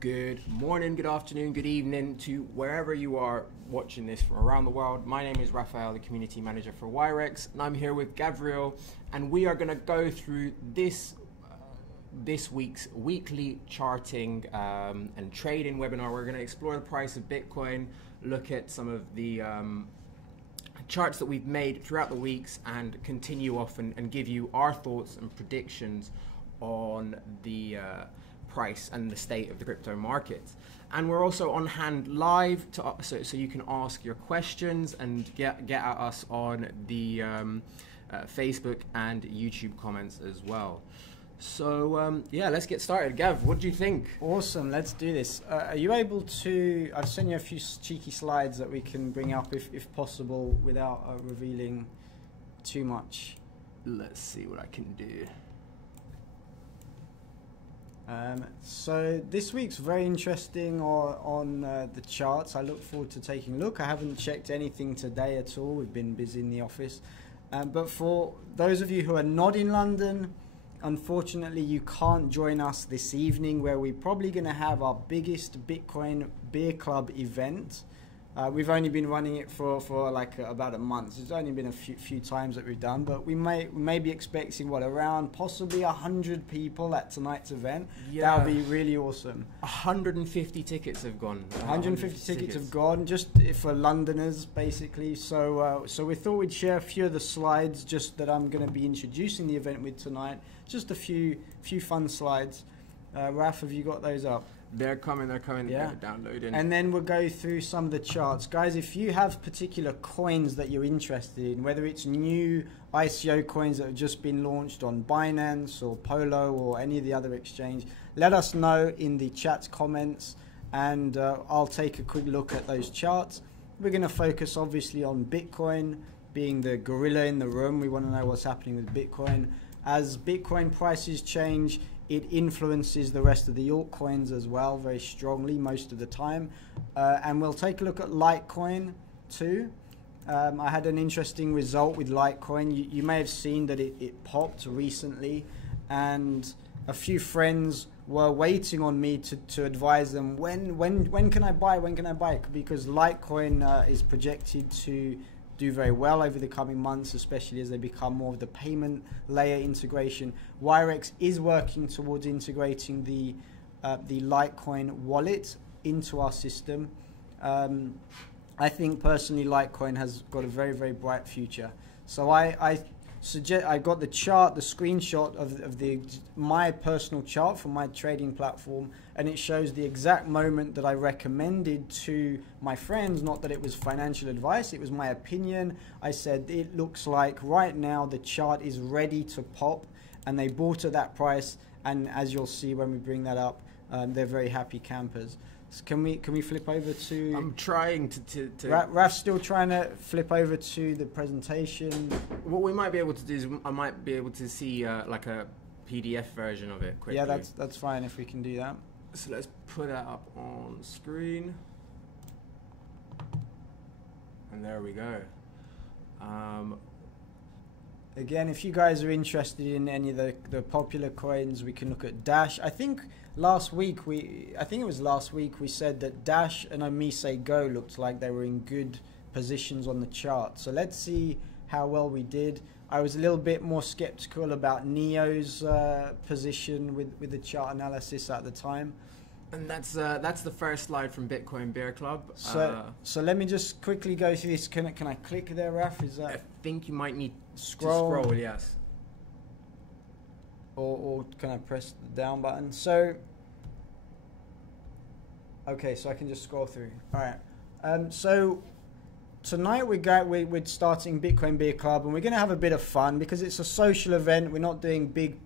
Good morning, good afternoon, good evening to wherever you are watching this from around the world. My name is Raphael, the community manager for Wirex, and I'm here with Gabriel, and we are going to go through this week's weekly charting and trading webinar. We're going to explore the price of Bitcoin, look at some of the charts that we've made throughout the weeks, and continue off and give you our thoughts and predictions on the price and the state of the crypto market. And we're also on hand live so you can ask your questions and get at us on the Facebook and YouTube comments as well. So yeah, let's get started. Gav, what do you think? Awesome, let's do this. Are you able to, I've sent you a few cheeky slides that we can bring up if possible without revealing too much. Let's see what I can do. So this week's very interesting on the charts. I look forward to taking a look. I haven't checked anything today at all. We've been busy in the office. But for those of you who are not in London, unfortunately you can't join us this evening, where we're probably going to have our biggest Bitcoin Beer Club event. We've only been running it for like about a month. It's only been a few times that we've done, but we may be expecting around possibly 100 people at tonight's event. Yeah, that would be really awesome. 150 tickets have gone. 150 tickets have gone, just for Londoners basically. So so we thought we'd share a few of the slides just that I'm going to be introducing the event with tonight. Just a few fun slides. Raf, have you got those up? They're coming, yeah. They're downloading. And then we'll go through some of the charts. Guys, if you have particular coins that you're interested in, whether it's new ICO coins that have just been launched on Binance or Polo or any of the other exchange, let us know in the chat comments, and I'll take a quick look at those charts. We're going to focus obviously on Bitcoin, being the gorilla in the room. We want to know what's happening with Bitcoin. As Bitcoin prices change, it influences the rest of the altcoins as well very strongly most of the time. And we'll take a look at Litecoin too. I had an interesting result with Litecoin. You may have seen that it popped recently, and a few friends were waiting on me to advise them when can I buy, because Litecoin is projected to do very well over the coming months, especially as they become more of the payment layer integration. Wirex is working towards integrating the Litecoin wallet into our system. I think personally Litecoin has got a very, very bright future. So I got the chart, the screenshot of my personal chart from my trading platform, and it shows the exact moment that I recommended to my friends. Not that it was financial advice, it was my opinion. I said it looks like right now the chart is ready to pop, and they bought at that price, and as you'll see when we bring that up, they're very happy campers. So can we flip over to... I'm trying to Raf's still trying to flip over to the presentation. What we might be able to do is I might be able to see like a PDF version of it quickly. Yeah, that's fine if we can do that. So let's put that up on screen. And there we go. Again, if you guys are interested in any of the popular coins, we can look at Dash. I think it was last week we said that Dash and Omise Go looked like they were in good positions on the chart. So let's see how well we did. I was a little bit more skeptical about Neo's position with the chart analysis at the time. And that's the first slide from Bitcoin Beer Club. So let me just quickly go through this. Can I click there, Raf? Is that? I think you might need scroll. To scroll, yes. Or can I press the down button? So, okay, so I can just scroll through. All right. So tonight we're starting Bitcoin Beer Club, and we're going to have a bit of fun because it's a social event. We're not doing big,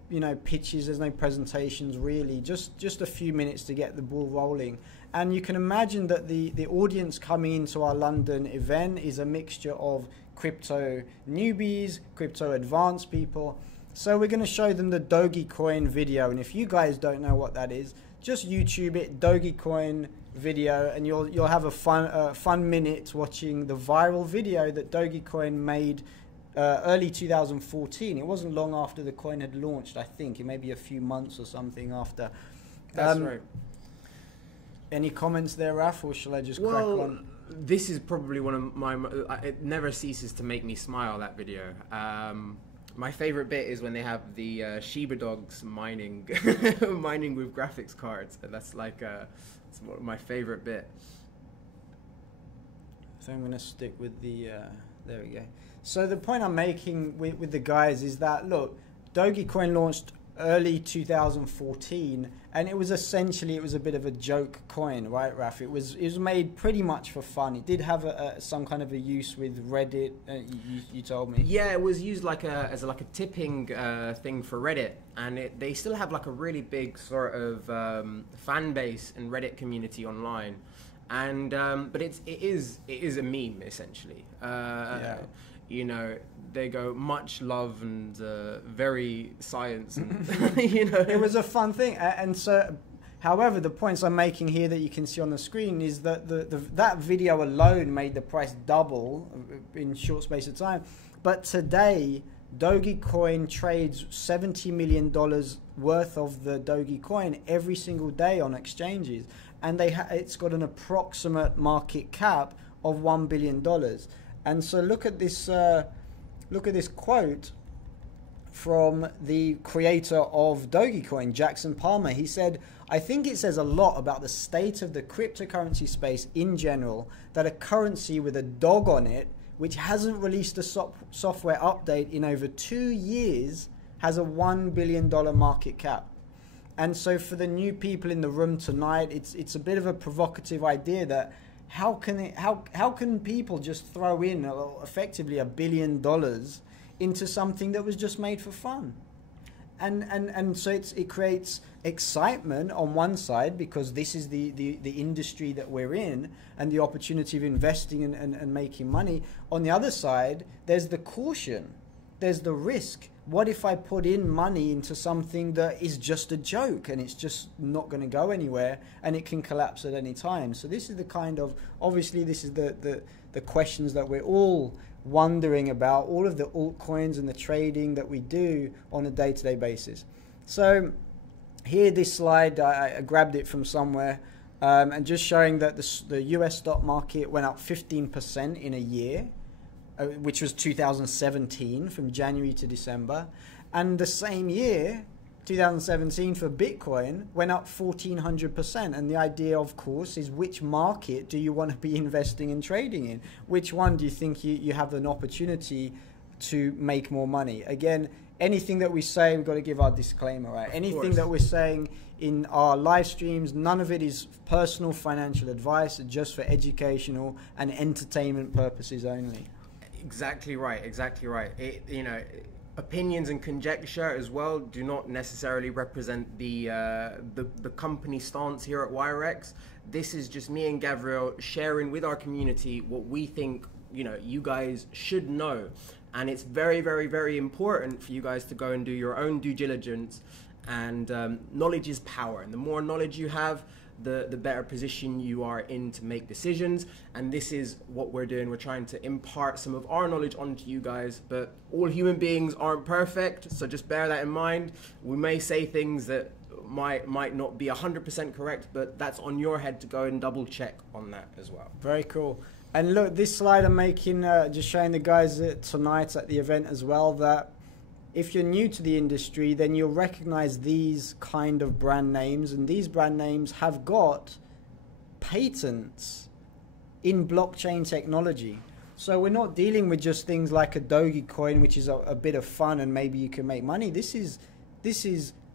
pitches. There's no presentations really. Just a few minutes to get the ball rolling. And you can imagine that the audience coming into our London event is a mixture of crypto newbies, crypto advanced people. So we're going to show them the Dogecoin video, and if you guys don't know what that is, just YouTube it, Dogecoin video, and you'll have a fun minute watching the viral video that Dogecoin made early 2014. It wasn't long after the coin had launched, I think. It may be a few months or something after. That's right. Any comments there, Raf, or shall I just crack on? This is probably one of my. It never ceases to make me smile, that video. My favorite bit is when they have the Shiba dogs mining, mining with graphics cards. That's like it's my favorite bit. So I'm going to stick with the. There we go. So the point I'm making with the guys is that, look, Dogecoin launched early 2014, and it was essentially a bit of a joke coin, right, Raf? It was made pretty much for fun. It did have some kind of a use with Reddit. You told me. Yeah, it was used as a tipping thing for Reddit, and they still have like a really big sort of fan base and Reddit community online, and but it is a meme essentially. Yeah. You know, they go much love and very science, and you know, it was a fun thing. And so, however, the points I'm making here that you can see on the screen is that that video alone made the price double in short space of time. But today, Dogecoin trades $70 million worth of the Dogecoin every single day on exchanges, and it's got an approximate market cap of $1 billion. And so look at this quote from the creator of Dogecoin, Jackson Palmer. He said, "I think it says a lot about the state of the cryptocurrency space in general that a currency with a dog on it, which hasn't released a software update in over 2 years, has a $1 billion market cap." And so for the new people in the room tonight, it's a bit of a provocative idea that how can people just throw in effectively $1 billion into something that was just made for fun? And so it creates excitement on one side, because this is the industry that we're in and the opportunity of investing and making money. On the other side, there's the caution, there's the risk. What if I put in money into something that is just a joke and it's just not going to go anywhere and it can collapse at any time? So this is the kind of, obviously this is the questions that we're all wondering about, all of the altcoins and the trading that we do on a day-to-day basis. So here, this slide, I grabbed it from somewhere, and just showing that the US stock market went up 15% in a year, which was 2017, from January to December. And the same year, 2017, for Bitcoin, went up 1,400%. And the idea, of course, is which market do you want to be investing and trading in? Which one do you think you have an opportunity to make more money? Again, anything that we say, we've got to give our disclaimer, right? Anything that we're saying in our live streams, none of it is personal financial advice, just for educational and entertainment purposes only. Exactly right. Opinions and conjecture as well do not necessarily represent the company stance here at Wirex. This is just me and Gabriel sharing with our community what we think you guys should know, and it's very, very, very important for you guys to go and do your own due diligence. And knowledge is power, and the more knowledge you have, the better position you are in to make decisions. And this is what we're doing. We're trying to impart some of our knowledge onto you guys, but all human beings aren't perfect, so just bear that in mind. We may say things that might not be 100% correct, but that's on your head to go and double check on that as well. Very cool. And look, this slide I'm making, just showing the guys tonight at the event as well, that if you're new to the industry, then you'll recognize these kind of brand names, and these brand names have got patents in blockchain technology. So we're not dealing with just things like a Dogecoin, which is a bit of fun and maybe you can make money. This is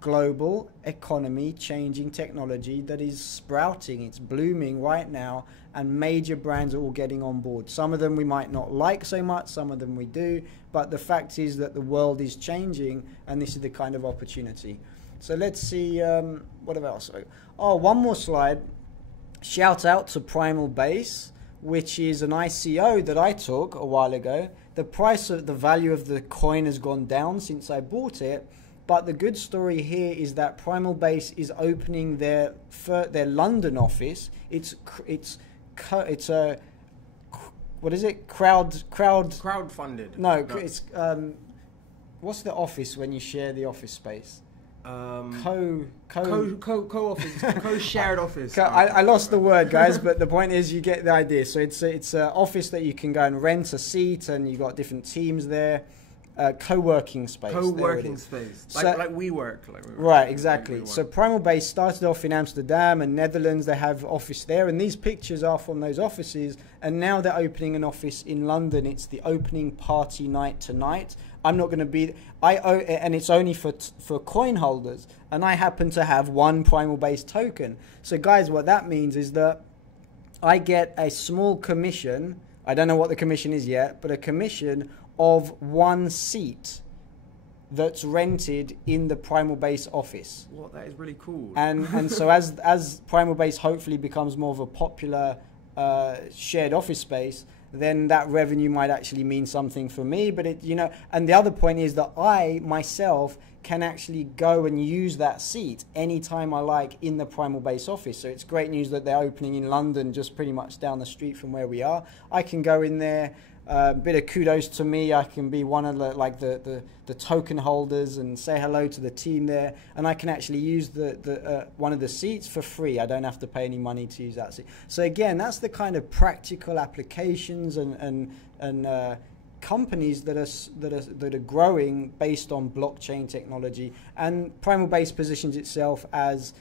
global economy changing technology that is sprouting. It's blooming right now, and major brands are all getting on board. Some of them we might not like so much, some of them we do, but the fact is that the world is changing, and this is the kind of opportunity. So let's see, what else? Oh, one more slide. Shout out to Primal Base, which is an ICO that I took a while ago. The price of the value of the coin has gone down since I bought it. But the good story here is that Primal Base is opening their London office. It's a, what is it? Crowdfunded. No, it's what's the office when you share the office space? Co-office, co-shared office. I lost the word, guys, but the point is you get the idea. So it's an office that you can go and rent a seat, and you've got different teams there. Co-working space. Co-working space, like WeWork. Right, exactly. So Primal Base started off in Amsterdam and Netherlands. They have office there, and these pictures are from those offices. And now they're opening an office in London. It's the opening party night tonight. I'm not going to be. And it's only for coin holders. And I happen to have one Primal Base token. So guys, what that means is that I get a small commission. I don't know what the commission is yet, but a commission of one seat that's rented in the Primal Base office. What, that is really cool. And so as Primal Base hopefully becomes more of a popular shared office space, then that revenue might actually mean something for me. But and the other point is that I myself can actually go and use that seat anytime I like in the Primal Base office. So it's great news that they're opening in London, just pretty much down the street from where we are. I can go in there. Bit of kudos to me. I can be one of the token holders and say hello to the team there, and I can actually use the one of the seats for free. I don't have to pay any money to use that seat. So again, that's the kind of practical applications and companies that are growing based on blockchain technology. And Primal Base positions itself as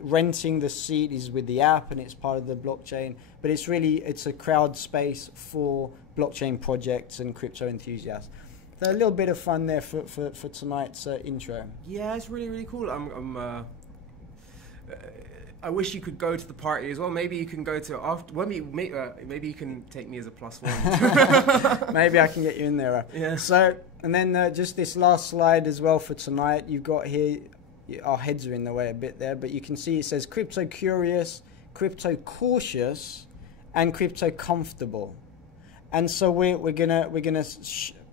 renting the seat is with the app and it's part of the blockchain, but it's a crowd space for blockchain projects and crypto enthusiasts. So a little bit of fun there for tonight's intro. Yeah, it's really, really cool. I wish you could go to the party as well. Maybe you can go to after. Well, maybe you can take me as a +1. Maybe I can get you in there. Yeah. So, and then just this last slide as well for tonight. You've got here. Our heads are in the way a bit there, but you can see it says crypto curious, crypto cautious, and crypto comfortable. And so we're gonna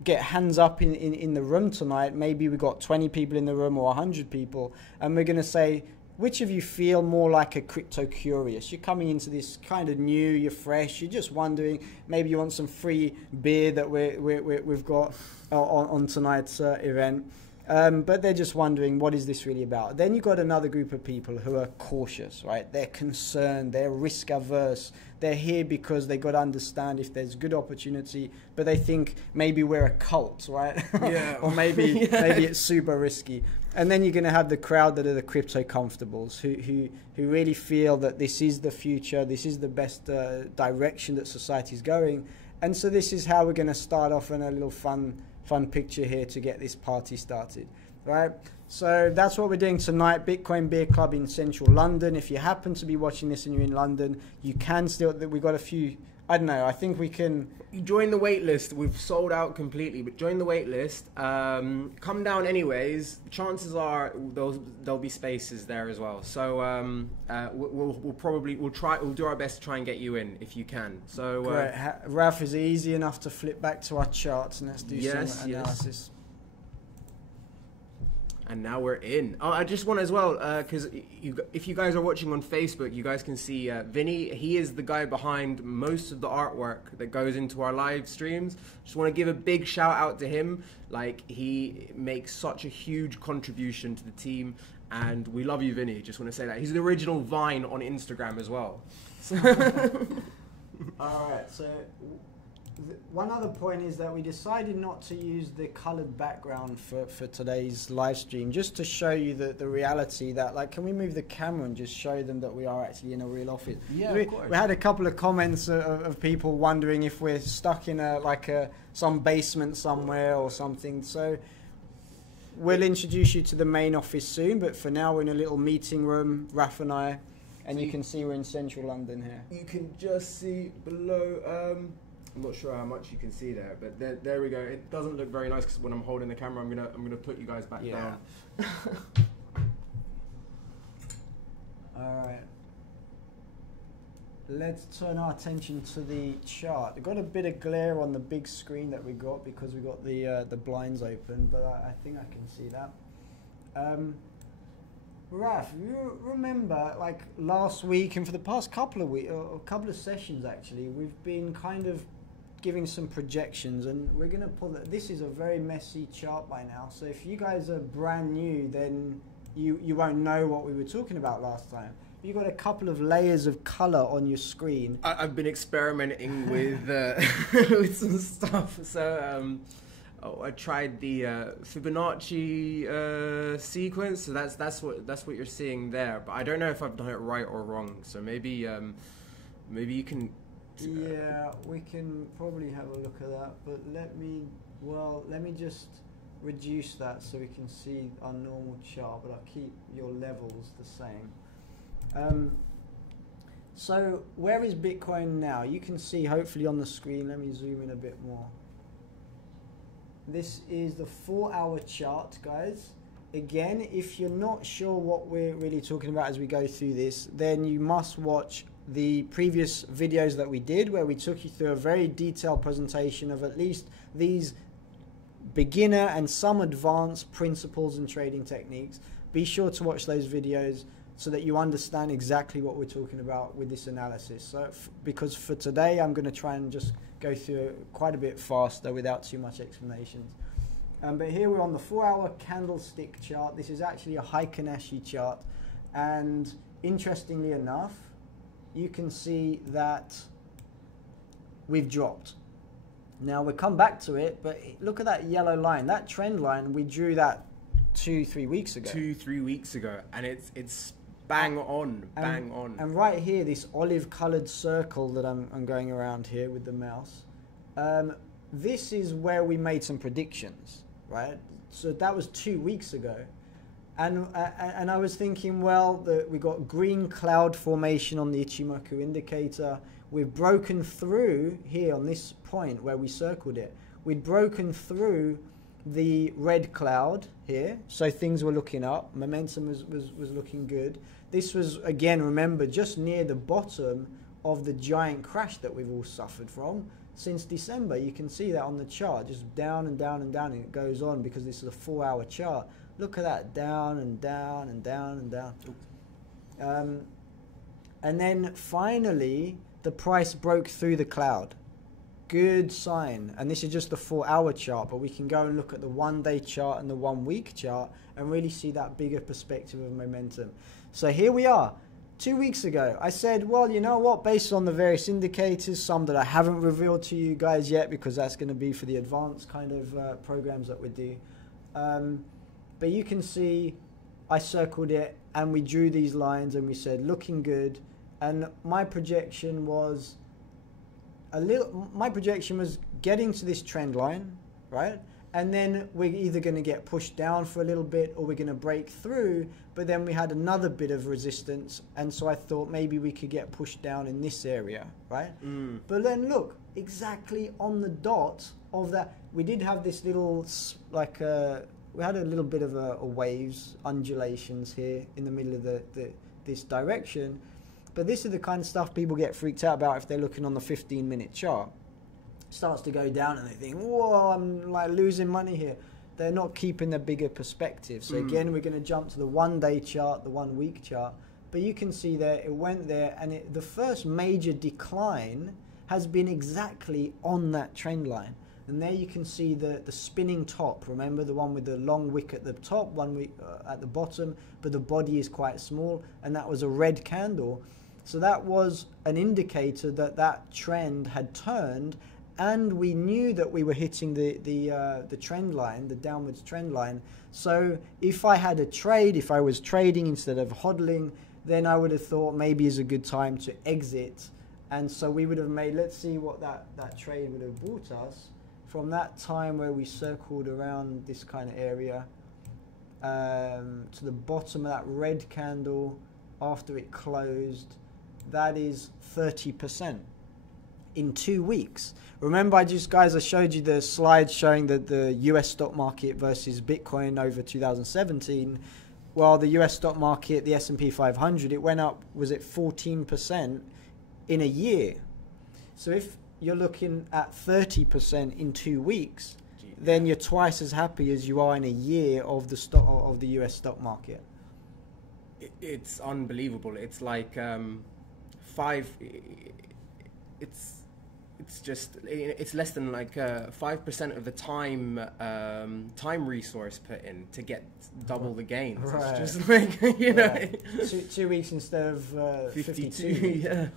get hands up in the room tonight. Maybe we've got 20 people in the room or 100 people, and we're gonna say, which of you feel more like a crypto curious? You're coming into this kind of new, you're fresh, you're just wondering, maybe you want some free beer that we've got on tonight's event. But they're just wondering, what is this really about? Then you've got another group of people who are cautious, right? They're concerned, they're risk averse. They're here because they got to understand if there's good opportunity, but they think maybe we're a cult, right? Yeah. Or maybe it's super risky. And then you're going to have the crowd that are the crypto comfortables who really feel that this is the future, this is the best direction that society is going. And so this is how we're going to start off in a little fun picture here to get this party started, right? So that's what we're doing tonight, Bitcoin Beer Club in central London. If you happen to be watching this and you're in London, you can still, we've got a few, I don't know, I think we can... You join the wait list. We've sold out completely, but join the wait list. Come down anyways. Chances are there'll be spaces there as well. So we'll do our best to try and get you in if you can. So great. Ralph, is it easy enough to flip back to our charts and let's do some analysis? Yes. And now we're in. Oh, I just want as well, because if you guys are watching on Facebook, you guys can see Vinny. He is the guy behind most of the artwork that goes into our live streams. Just want to give a big shout out to him. Like, he makes such a huge contribution to the team, and we love you, Vinny. Just want to say that. He's the original Vine on Instagram as well. All right, so... One other point is that we decided not to use the colored background for today's live stream, just to show you the reality that, like, can we move the camera and just show them that we are actually in a real office? Yeah, we had a couple of comments of people wondering if we're stuck in some basement somewhere or something. So we'll introduce you to the main office soon, but for now we're in a little meeting room, Raf and I, and you can see we're in central London here. You can just see below... I'm not sure how much you can see there, but there we go. It doesn't look very nice because when I'm holding the camera, I'm gonna put you guys back down. All right. Let's turn our attention to the chart. We've got a bit of glare on the big screen that we got because we got the blinds open, but I think I can see that. Raf, you remember, like, last week and for the past couple of weeks, or a couple of sessions actually, we've been kind of giving some projections, and we're going to pull that. This is a very messy chart by now, so if you guys are brand new, then you won't know what we were talking about last time. You've got a couple of layers of color on your screen. I've been experimenting with with some stuff. So I tried the Fibonacci sequence. So that's what you're seeing there. But I don't know if I've done it right or wrong. So maybe you can. Yeah, we can probably have a look at that. But let me just reduce that so we can see our normal chart. But I'll keep your levels the same. So where is Bitcoin now? You can see hopefully on the screen. Let me zoom in a bit more. This is the 4-hour chart, guys. Again, if you're not sure what we're really talking about as we go through this, then you must watch the previous videos that we did, where we took you through a very detailed presentation of at least these beginner and some advanced principles and trading techniques. Be sure to watch those videos so that you understand exactly what we're talking about with this analysis. So, because for today, I'm going to try and just go through it quite a bit faster without too much explanations. But here we're on the 4-hour candlestick chart. This is actually a Heikin-Ashi chart. And interestingly enough, you can see that we've dropped. Now, we'll come back to it, but look at that yellow line. That trend line, we drew that 2-3 weeks ago. 2-3 weeks ago, and it's bang on. And right here, this olive-colored circle that I'm going around here with the mouse, this is where we made some predictions, right? So that was 2 weeks ago. And I was thinking, well, we got green cloud formation on the Ichimoku indicator. We've broken through here on this point where we circled it. We'd broken through the red cloud here, so things were looking up. Momentum was looking good. This was, again, remember, just near the bottom of the giant crash that we've all suffered from since December. You can see that on the chart, just down and down and down, and it goes on because this is a 4-hour chart. Look at that, down and down and down and down. And then finally, the price broke through the cloud. Good sign. And this is just the 4-hour chart, but we can go and look at the 1-day chart and the 1-week chart and really see that bigger perspective of momentum. So here we are. 2 weeks ago, I said, well, you know what, based on the various indicators, some that I haven't revealed to you guys yet because that's going to be for the advanced kind of programs that we do. But you can see I circled it and we drew these lines and we said, looking good. And my projection was getting to this trend line, right? And then we're either going to get pushed down for a little bit or we're going to break through. But then we had another bit of resistance. And so I thought maybe we could get pushed down in this area, right? But then look, exactly on the dot of that, we did have this little, we had a little bit of a waves, undulations here in the middle of this direction. But this is the kind of stuff people get freaked out about if they're looking on the 15-minute chart. It starts to go down and they think, whoa, I'm like losing money here. They're not keeping the bigger perspective. So again, we're going to jump to the 1-day chart, the 1-week chart. But you can see there, it went there, and the first major decline has been exactly on that trend line. And there you can see the spinning top. Remember the one with the long wick at the top, one wick at the bottom, but the body is quite small, and that was a red candle. So that was an indicator that that trend had turned, and we knew that we were hitting the trend line, the downwards trend line. So if I had a trade, if I was trading instead of hodling, then I would have thought maybe is a good time to exit. And so we would have made, let's see what that trade would have brought us. From that time where we circled around this kind of area to the bottom of that red candle after it closed, that is 30% in 2 weeks. Remember, I showed you the slide showing the US stock market versus Bitcoin over 2017. Well, the US stock market, the S&P 500, it went up, was it 14% in a year? So if you're looking at 30% in 2 weeks, then you're twice as happy as you are in a year of the US stock market. It's unbelievable. It's like it's it's less than like 5% of the time resource put in to get double the gains. Right. It's just like, you know, 2 weeks instead of 52. Yeah.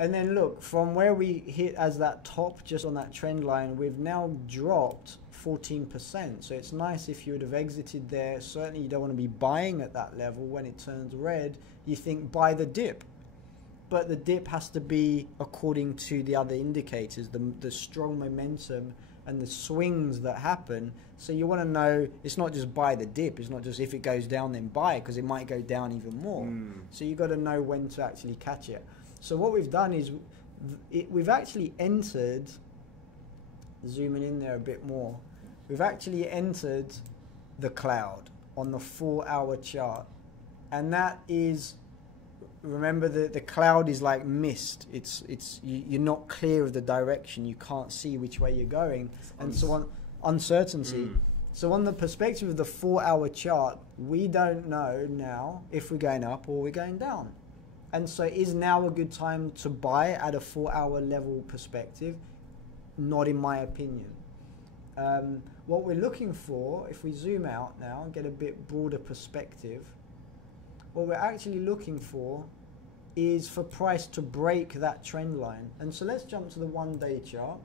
And then look, from where we hit as that top just on that trend line, we've now dropped 14%. So it's nice if you would have exited there. Certainly you don't want to be buying at that level. When it turns red, you think buy the dip. But the dip has to be according to the other indicators, the strong momentum and the swings that happen. So you want to know, it's not just buy the dip. It's not just if it goes down, then buy it, because it might go down even more. So you got to know when to actually catch it. So what we've done is we've actually entered, zooming in there a bit more, we've actually entered the cloud on the 4-hour chart. And that is, remember the cloud is like mist. You're not clear of the direction. You can't see which way you're going. And so on, uncertainty. So on the perspective of the 4-hour chart, we don't know now if we're going up or we're going down. And so is now a good time to buy at a 4-hour level perspective? Not in my opinion. What we're looking for, if we zoom out now and get a bit broader perspective, what we're actually looking for is for price to break that trend line. And so let's jump to the 1-day chart.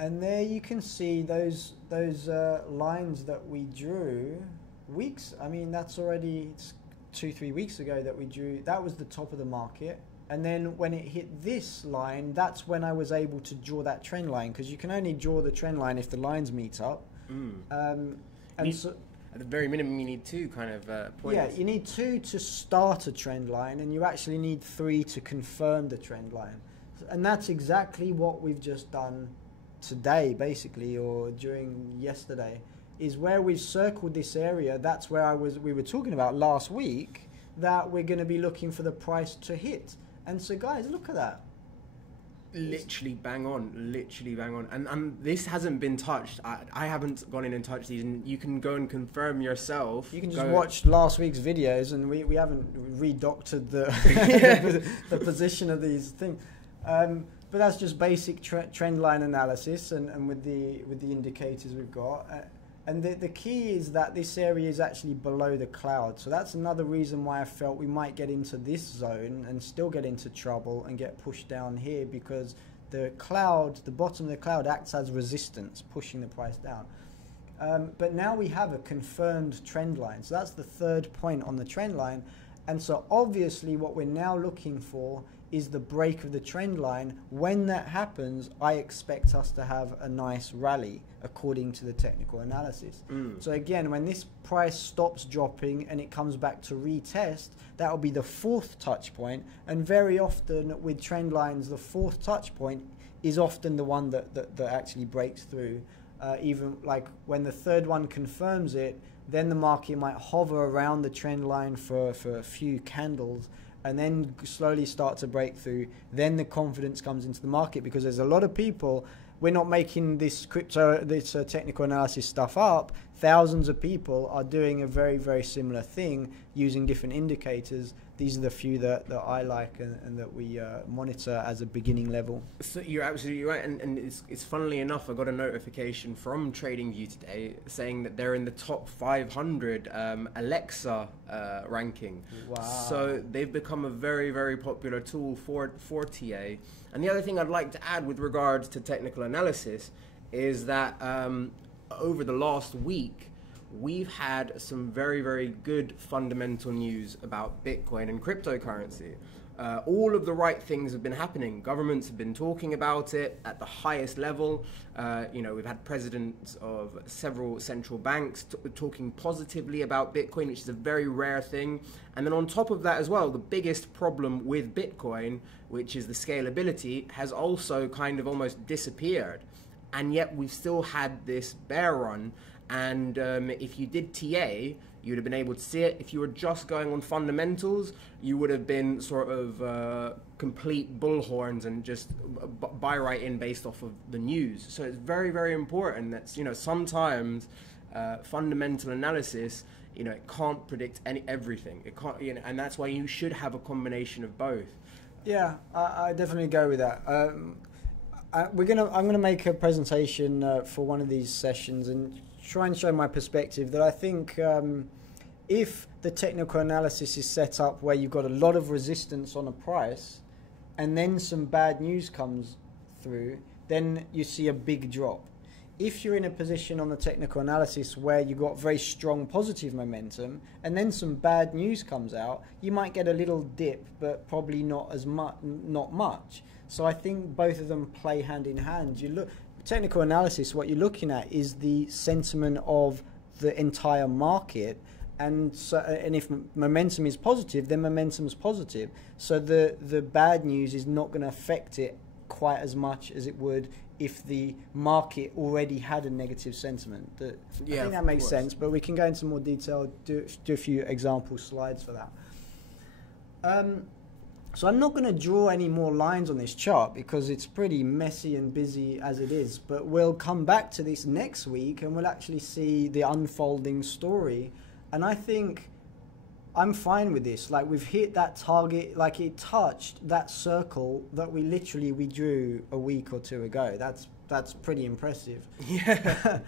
And there you can see those lines that we drew weeks. I mean, that's already 2-3 weeks ago that we drew. That was the top of the market. And then when it hit this line, that's when I was able to draw that trend line, because you can only draw the trend line if the lines meet up. So at the very minimum, you need 2 kind of points. Yeah, you need 2 to start a trend line, and you actually need 3 to confirm the trend line. And that's exactly what we've just done today, basically, or during yesterday, is where we've circled this area. That's where we were talking about last week, that we're going to be looking for the price to hit. And so guys, look at that. Literally bang on. And this hasn't been touched. I haven't gone in and touched these, and you can go and confirm yourself. You can just watch last week's videos, and we haven't redoctored the position of these things. But that's just basic trend line analysis, and with the indicators we've got. And the key is that this area is actually below the cloud. So that's another reason why I felt we might get into this zone and still get into trouble and get pushed down here, because the cloud, the bottom of the cloud, acts as resistance, pushing the price down. But now we have a confirmed trend line. So that's the third point on the trend line. And so obviously what we're now looking for is the break of the trend line. When that happens, I expect us to have a nice rally according to the technical analysis. So again, when this price stops dropping and it comes back to retest, that will be the 4th touch point. And very often with trend lines, the 4th touch point is often the one that actually breaks through. Even like when the 3rd one confirms it, then the market might hover around the trend line for a few candles, and then slowly start to break through. Then the confidence comes into the market, because there's a lot of people. We're not making this technical analysis stuff up. Thousands of people are doing a very, very similar thing using different indicators. These are the few that I like and that we monitor as a beginning level. So you're absolutely right, and it's funnily enough, I got a notification from TradingView today saying that they're in the top 500 Alexa ranking. Wow. So they've become a very, very popular tool for TA. And the other thing I'd like to add with regards to technical analysis is that over the last week, we've had some very, very good fundamental news about Bitcoin and cryptocurrency. All of the right things have been happening. Governments have been talking about it at the highest level. We've had presidents of several central banks talking positively about Bitcoin, which is a very rare thing. And then on top of that as well, the biggest problem with Bitcoin, which is the scalability, has also kind of almost disappeared. And yet we've still had this bear run. And if you did TA, you would have been able to see it. If you were just going on fundamentals, you would have been sort of complete bullhorns and just buy right in based off of the news. So it's very, very important that, sometimes fundamental analysis You know, it can't predict everything. It can't, you know, and that's why you should have a combination of both. Yeah, I definitely go with that. I'm gonna make a presentation for one of these sessions and try and show my perspective that I think if the technical analysis is set up where you've got a lot of resistance on a price and then some bad news comes through, then you see a big drop. If you're in a position on the technical analysis where you've got very strong positive momentum and then some bad news comes out, you might get a little dip, but probably not much. So I think both of them play hand in hand. You look technical analysis, what you're looking at is the sentiment of the entire market, and if momentum is positive, then momentum is positive. So the bad news is not going to affect it quite as much as it would if the market already had a negative sentiment. I think that makes sense, but we can go into more detail, do a few example slides for that. So I'm not going to draw any more lines on this chart because it's pretty messy and busy as it is, but we'll come back to this next week and we'll actually see the unfolding story. And I think I'm fine with this. Like, we've hit that target, like it touched that circle that we drew a week or two ago. That's pretty impressive. Yeah.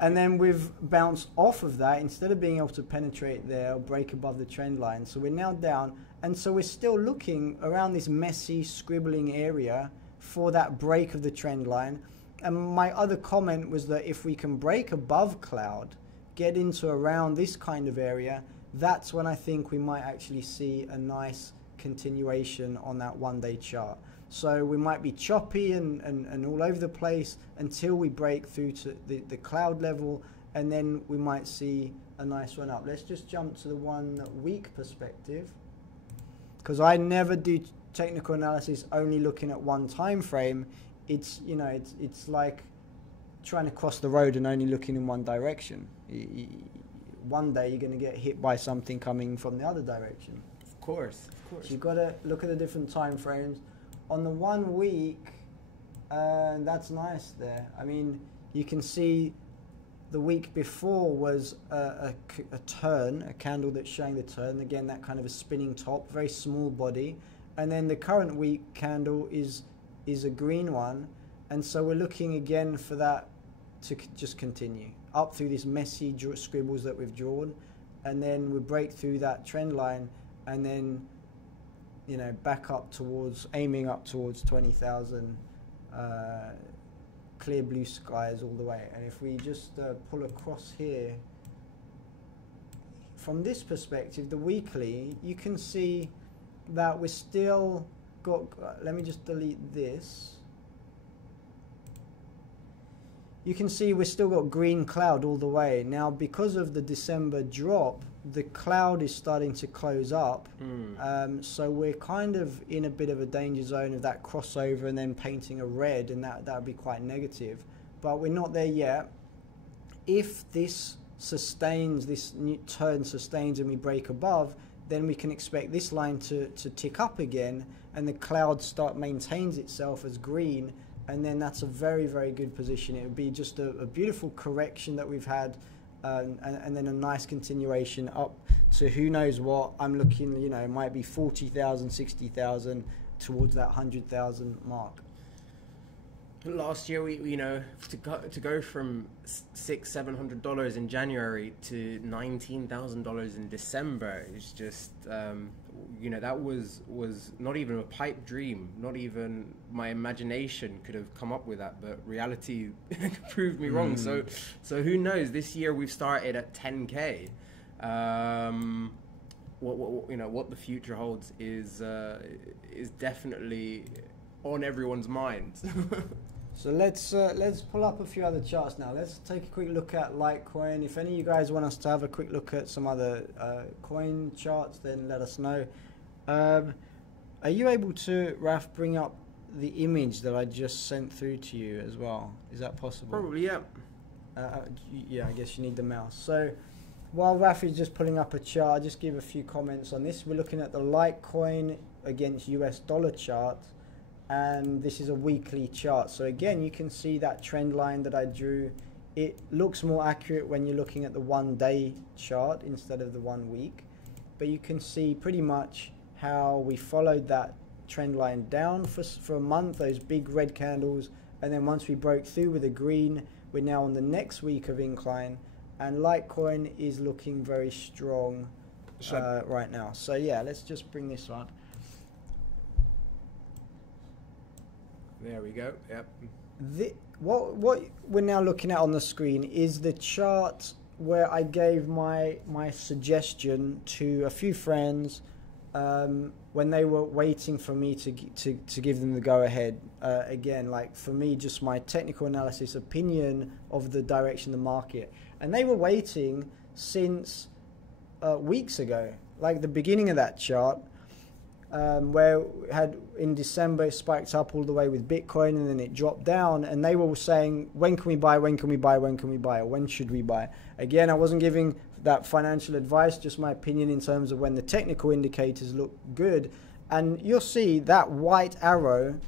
And then we've bounced off of that instead of being able to penetrate there or break above the trend line. So we're now down, and so we're still looking around this messy scribbling area for that break of the trend line. And my other comment was that if we can break above cloud, get into around this kind of area, that's when I think we might actually see a nice continuation on that one-day chart. So we might be choppy and all over the place until we break through to the cloud level, and then we might see a nice run up. Let's just jump to the 1 week perspective, because I never do technical analysis only looking at one time frame. It's, you know, it's like trying to cross the road and only looking in one direction. One day you're going to get hit by something coming from the other direction. Of course. So you've got to look at the different time frames. On the 1 week, that's nice there. I mean, you can see the week before was a turn, a candle that's showing the turn. Again, that kind of a spinning top, very small body. And then the current week candle is a green one. And so we're looking again for that to just continue up through this messy scribbles that we've drawn, and then we break through that trend line, and then, you know, back up towards, aiming up towards 20,000, clear blue skies all the way. And if we just pull across here, from this perspective, the weekly, you can see that we're still got, let me just delete this. You can see we've still got green cloud all the way. Now, because of the December drop, the cloud is starting to close up. So we're kind of in a bit of a danger zone of that crossover and then painting a red, and that would be quite negative. But we're not there yet. If this sustains, this new turn sustains and we break above, then we can expect this line to tick up again, and the cloud maintains itself as green. And then that's a very, very good position. It would be just a beautiful correction that we've had, and then a nice continuation up to who knows what. I'm looking, you know, it might be 40,000, 60,000 towards that 100,000 mark. Last year, we you know, to go from $600-700 in January to $19,000 in December is just you know, that was not even a pipe dream. Not even my imagination could have come up with that, but reality proved me wrong. So who knows? This year we've started at 10K. What you know, what the future holds is definitely on everyone's mind. So let's pull up a few other charts now. Let's take a quick look at Litecoin. If any of you guys want us to have a quick look at some other coin charts, then let us know. Are you able to, Raf, bring up the image that I just sent through to you as well? Is that possible? Probably, yeah. Yeah, I guess you need the mouse. So while Raf is just pulling up a chart, I'll just give a few comments on this. We're looking at the Litecoin against US dollar chart, and this is a weekly chart. So again, you can see that trend line that I drew It looks more accurate when you're looking at the 1 day chart instead of the 1 week. But you can see pretty much how we followed that trend line down for a month, those big red candles. And then once we broke through with a green, we're now on the next week of incline. And Litecoin is looking very strong right now. So yeah, let's just bring this on. There we go. Yep. What we're now looking at on the screen is the chart where I gave my suggestion to a few friends when they were waiting for me to give them the go ahead. Again, like for me, just my technical analysis opinion of the direction of the market, and they were waiting since weeks ago, like the beginning of that chart. Where it had in December it spiked up all the way with Bitcoin and then it dropped down, and they were saying, when can we buy, when can we buy, when can we buy, or when should we buy? Again, I wasn't giving that financial advice, just my opinion in terms of when the technical indicators look good. And you'll see that white arrow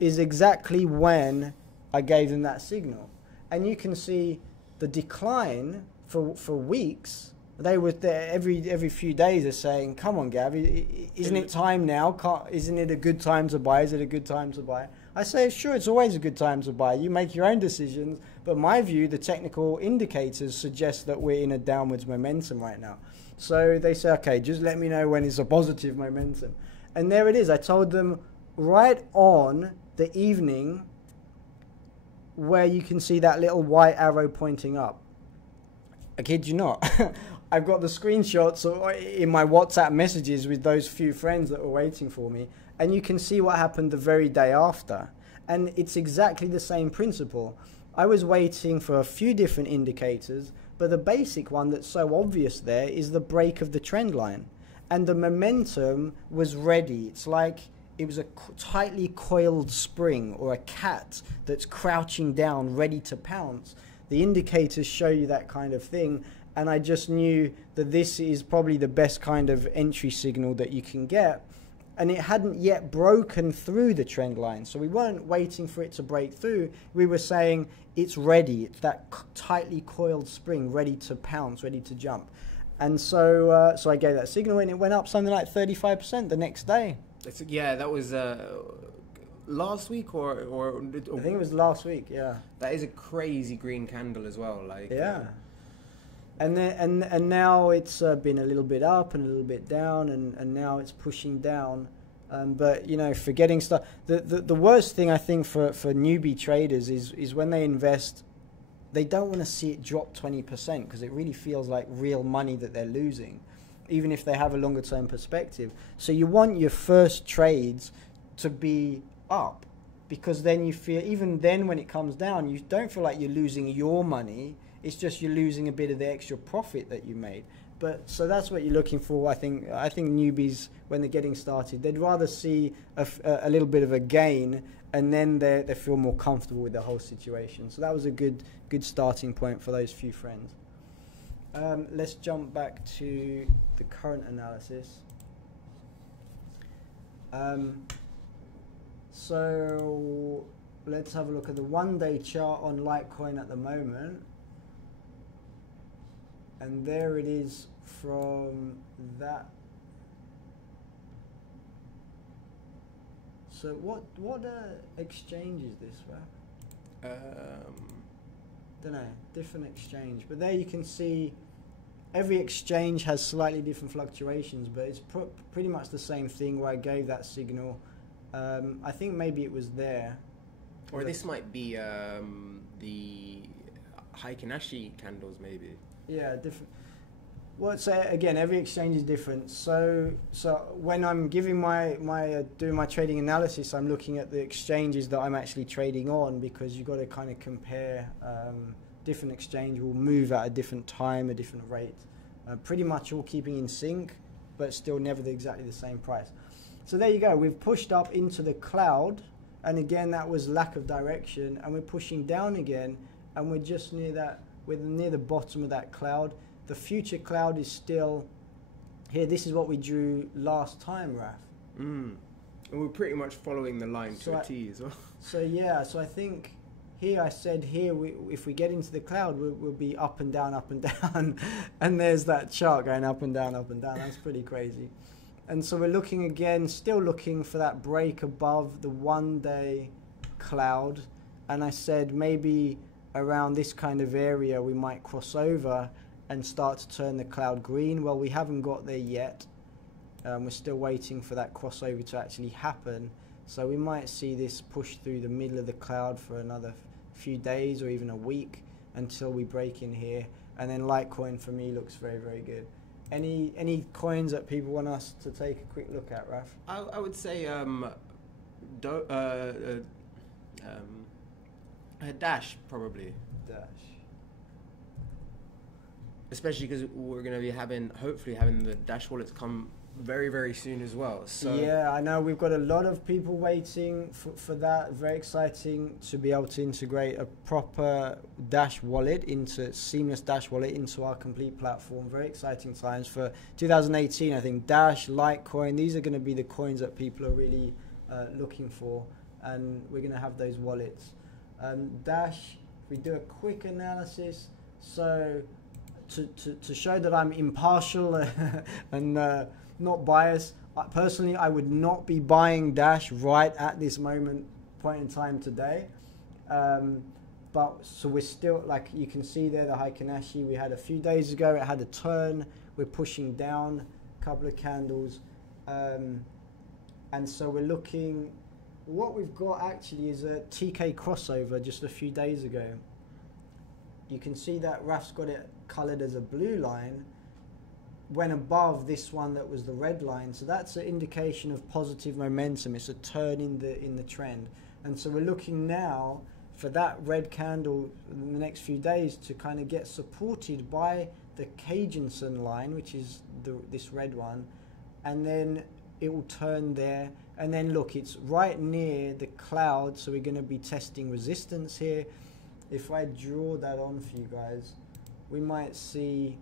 is exactly when I gave them that signal. And you can see the decline for weeks. They were there every few days. They're saying, "Come on, Gav, isn't it time now? Isn't it a good time to buy? Is it a good time to buy?" I say, "Sure, it's always a good time to buy. You make your own decisions." But my view, the technical indicators suggest that we're in a downwards momentum right now. So they say, "Okay, just let me know when it's a positive momentum." And there it is. I told them right on the evening where you can see that little white arrow pointing up. I kid you not. I've got the screenshots in my WhatsApp messages with those few friends that were waiting for me, and you can see what happened the very day after. And it's exactly the same principle. I was waiting for a few different indicators, but the basic one that's so obvious there is the break of the trend line. And the momentum was ready. It's like it was a tightly coiled spring or a cat that's crouching down, ready to pounce. The indicators show you that kind of thing. And I just knew that this is probably the best kind of entry signal that you can get. And it hadn't yet broken through the trend line. So we weren't waiting for it to break through. We were saying it's ready. It's that tightly coiled spring ready to pounce, ready to jump. And so I gave that signal, and it went up something like 35% the next day. Yeah, that was last week or I think it was last week, yeah. That is a crazy green candle as well. Like yeah. And now it's been a little bit up and a little bit down, and now it's pushing down. But you know, for getting stuff, the worst thing I think for newbie traders is when they invest, they don't want to see it drop 20% because it really feels like real money that they're losing, even if they have a longer term perspective. So you want your first trades to be up, because then you feel, even then when it comes down, you don't feel like you're losing your money. It's just you're losing a bit of the extra profit that you made. But so that's what you're looking for. I think newbies, when they're getting started, they'd rather see a little bit of a gain, and then they feel more comfortable with the whole situation. So that was a good starting point for those few friends. Let's jump back to the current analysis. So let's have a look at the 1 day chart on Litecoin at the moment. And there it is from that. So what exchange is this, right? Don't know, different exchange. But there you can see every exchange has slightly different fluctuations, but it's pretty much the same thing where I gave that signal. I think maybe it was there. Or this might be the Heikin-Ashi candles, maybe. Yeah, different. Well, so again, every exchange is different. So when I'm giving doing my trading analysis, I'm looking at the exchanges that I'm actually trading on, because you've got to kind of compare. Different exchange will move at a different time, a different rate. Pretty much all keeping in sync, but still never exactly the same price. So there you go. We've pushed up into the cloud, and again, that was lack of direction, and we're pushing down again, and we're just near that. We're near the bottom of that cloud. The future cloud is still here. This is what we drew last time, Raf. And we're pretty much following the line to a T as well. So yeah, so I think here I said here, if we get into the cloud, we'll be up and down, and there's that chart going up and down, up and down. That's pretty crazy. And so we're looking again, still looking for that break above the 1 day cloud. And I said maybe around this kind of area we might cross over and start to turn the cloud green. Well, we haven't got there yet. We're still waiting for that crossover to actually happen. So we might see this push through the middle of the cloud for another few days or even a week until we break in here. And then Litecoin for me looks very, very good. Any coins that people want us to take a quick look at, Raf? I would say Dash, probably. Dash. Especially because we're going to be hopefully having the Dash wallets come very, very soon as well. So yeah, I know we've got a lot of people waiting for that. Very exciting to be able to integrate a proper Dash wallet seamless Dash wallet into our complete platform. Very exciting times for 2018. I think Dash, Litecoin, these are going to be the coins that people are really looking for, and we're going to have those wallets. Dash, if we do a quick analysis, so to show that I'm impartial and not biased, personally I would not be buying Dash right at this point in time today. But so we're still, like you can see there, the Heikinashi we had a few days ago, it had a turn, we're pushing down a couple of candles, and so we're looking, what we've got actually is a TK crossover just a few days ago. You can see that Raf's got it colored as a blue line, went above this one that was the red line, so that's an indication of positive momentum. It's a turn in the trend, and so we're looking now for that red candle in the next few days to kind of get supported by the Cajunson line, which is this red one, and then it will turn there, and then look, it's right near the cloud, so we're going to be testing resistance here. If I draw that on for you guys, we might see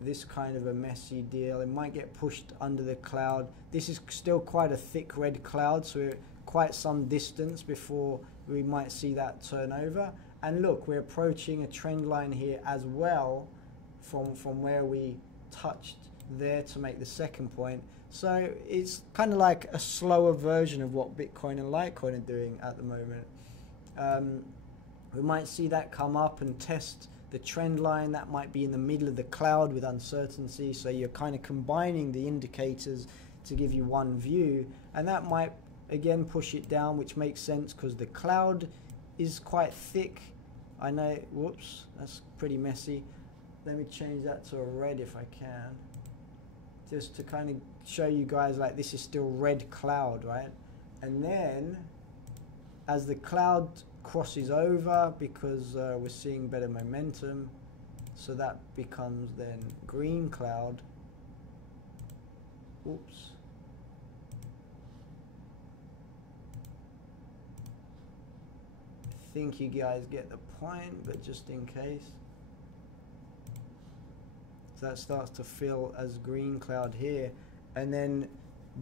this kind of a messy deal. It might get pushed under the cloud. This is still quite a thick red cloud, so we're quite some distance before we might see that turn over. And look, we're approaching a trend line here as well from where we touched there to make the second point. So it's kind of like a slower version of what Bitcoin and Litecoin are doing at the moment. We might see that come up and test the trend line. That might be in the middle of the cloud with uncertainty, so you're kind of combining the indicators to give you one view, and that might again push it down, which makes sense because the cloud is quite thick. I know, whoops, that's pretty messy. Let me change that to a red if I can, just to kind of show you guys like this is still red cloud, right? And then as the cloud crosses over, because we're seeing better momentum, so that becomes then green cloud. Oops. I think you guys get the point, but just in case. So that starts to fill as green cloud here, and then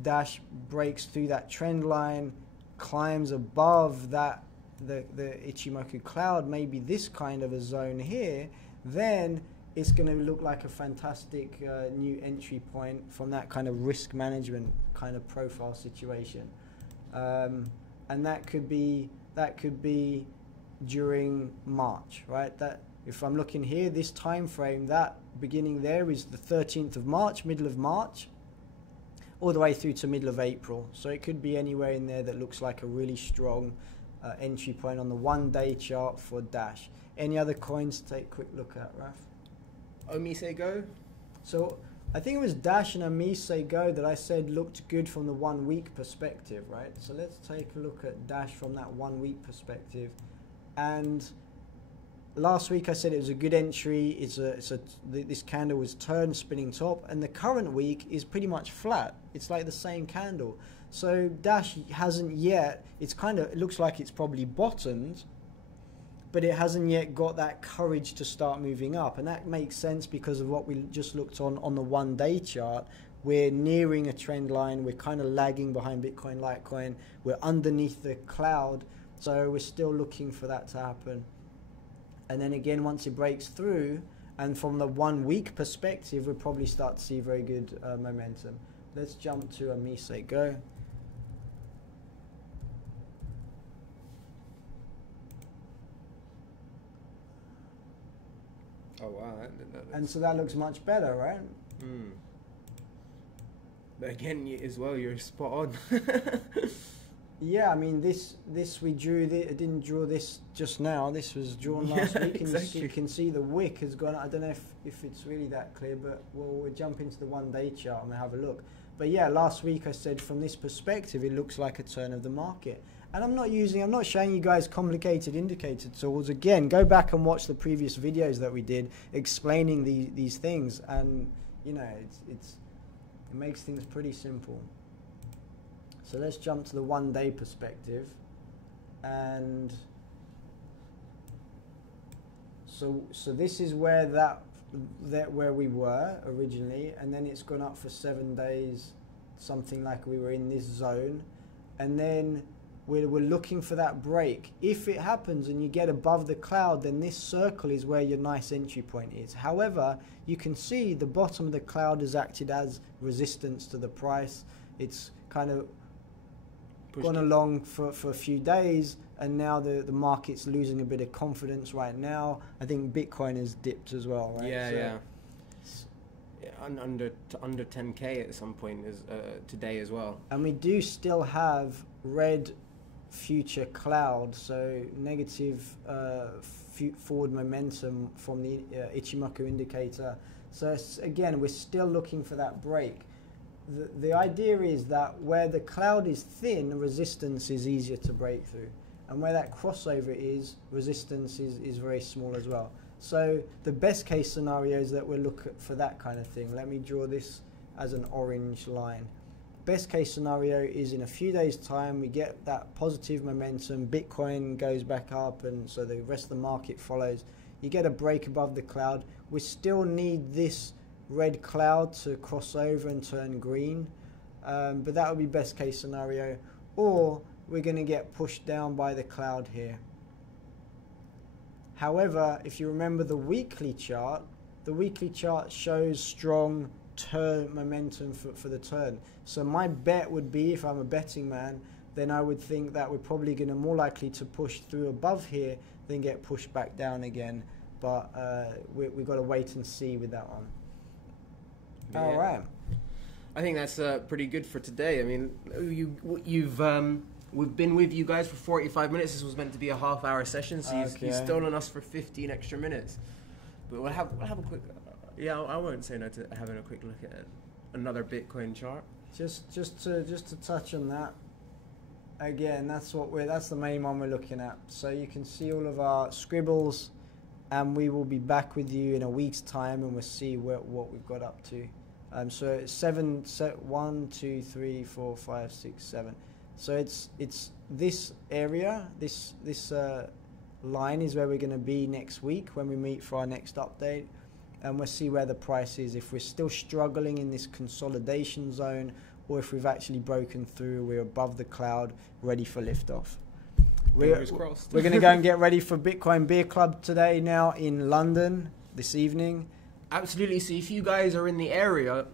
Dash breaks through that trend line, climbs above that the Ichimoku cloud, maybe this kind of a zone here, then it's going to look like a fantastic new entry point from that kind of risk management kind of profile situation, and that could be during March, right? That if I'm looking here, this time frame, that beginning there is the 13th of March, middle of March, all the way through to middle of April. So it could be anywhere in there that looks like a really strong entry point on the 1 day chart for Dash. Any other coins to take a quick look at, Raf? Omise Go? So I think it was Dash and Omise Go that I said looked good from the 1 week perspective, right? So let's take a look at Dash from that 1 week perspective. And last week I said it was a good entry. This candle was turned, spinning top, and the current week is pretty much flat. It's like the same candle. So Dash hasn't yet, it looks like it's probably bottomed, but it hasn't yet got that courage to start moving up. And that makes sense because of what we just looked on the 1 day chart. We're nearing a trend line. We're kind of lagging behind Bitcoin, Litecoin. We're underneath the cloud. So we're still looking for that to happen. And then again, once it breaks through, and from the 1 week perspective, we'll probably start to see very good momentum. Let's jump to a Mise Go. Oh wow! And so that looks much better, right? Mm. But again, as well, you're spot on. Yeah, I mean, this we drew. I didn't draw this just now. This was drawn last week, and exactly. you can see the wick has gone. I don't know if it's really that clear, but we'll jump into the 1 day chart and we'll have a look. But yeah, last week I said from this perspective, it looks like a turn of the market. And I'm not showing you guys complicated indicator tools. Again, go back and watch the previous videos that we did explaining these things, and you know, it makes things pretty simple. So let's jump to the 1 day perspective, and so this is where where we were originally, and then it's gone up for 7 days, something like we were in this zone, and then we're looking for that break. If it happens and you get above the cloud, then this circle is where your nice entry point is. However, you can see the bottom of the cloud has acted as resistance to the price. It's kind of gone along for a few days, and now the market's losing a bit of confidence right now. I think Bitcoin has dipped as well, right? Yeah, under 10K at some point is today as well. And we do still have red future cloud, so negative forward momentum from the Ichimoku indicator. So again, we're still looking for that break. The idea is that where the cloud is thin, resistance is easier to break through, and where that crossover is, resistance is very small as well. So the best case scenario is that we'll look for that kind of thing. Let me draw this as an orange line. Best case scenario is in a few days' time we get that positive momentum, Bitcoin goes back up, and so the rest of the market follows. You get a break above the cloud. We still need this red cloud to cross over and turn green, but that would be best case scenario. Or we're going to get pushed down by the cloud here. However, if you remember the weekly chart shows strong turn momentum for the turn. So my bet would be, if I'm a betting man, then I would think that we're probably going to more likely to push through above here than get pushed back down again. But we've got to wait and see with that one. Yeah. All right. I think that's pretty good for today. I mean, we've been with you guys for 45 minutes. This was meant to be a half-hour session, so you've stolen us for 15 extra minutes. But we'll have a quick. Yeah, I won't say no to having a quick look at another Bitcoin chart. Just to touch on that. Again, that's the main one we're looking at. So you can see all of our scribbles, and we will be back with you in a week's time, and we'll see what we've got up to. So it's 1, 2, 3, 4, 5, 6, 7. So it's this area, this line is where we're going to be next week when we meet for our next update, and we'll see where the price is. If we're still struggling in this consolidation zone, or if we've actually broken through, we're above the cloud, ready for liftoff. We're going to go and get ready for Bitcoin Beer Club today now in London this evening. Absolutely. So if you guys are in the area,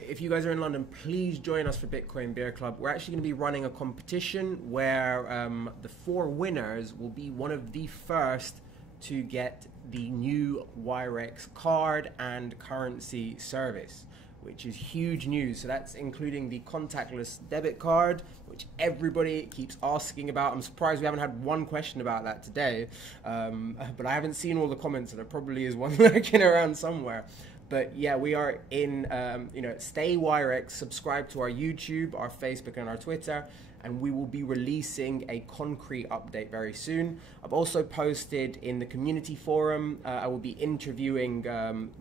if you guys are in London, please join us for Bitcoin Beer Club. We're actually going to be running a competition where the 4 winners will be one of the first to get the new Wirex card and currency service, which is huge news. So that's including the contactless debit card, which everybody keeps asking about. I'm surprised we haven't had one question about that today, but I haven't seen all the comments, so there probably is one lurking around somewhere. But yeah, we are in, stay Wirex, subscribe to our YouTube, our Facebook, and our Twitter, and we will be releasing a concrete update very soon. I've also posted in the community forum, I will be interviewing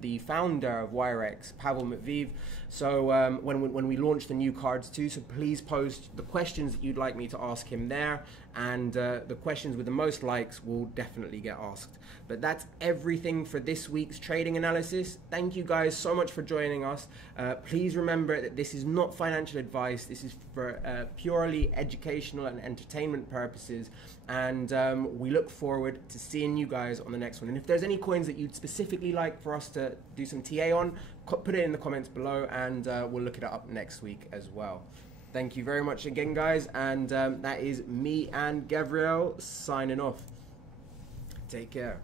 the founder of Wirex, Pavel Matviv. So when we launch the new cards too, so please post the questions that you'd like me to ask him there, and the questions with the most likes will definitely get asked. But that's everything for this week's trading analysis. Thank you you guys so much for joining us. Please remember that this is not financial advice. This is for purely educational and entertainment purposes. And we look forward to seeing you guys on the next one. And if there's any coins that you'd specifically like for us to do some TA on, put it in the comments below, and we'll look it up next week as well. Thank you very much again, guys. And that is me and Gabriel signing off. Take care.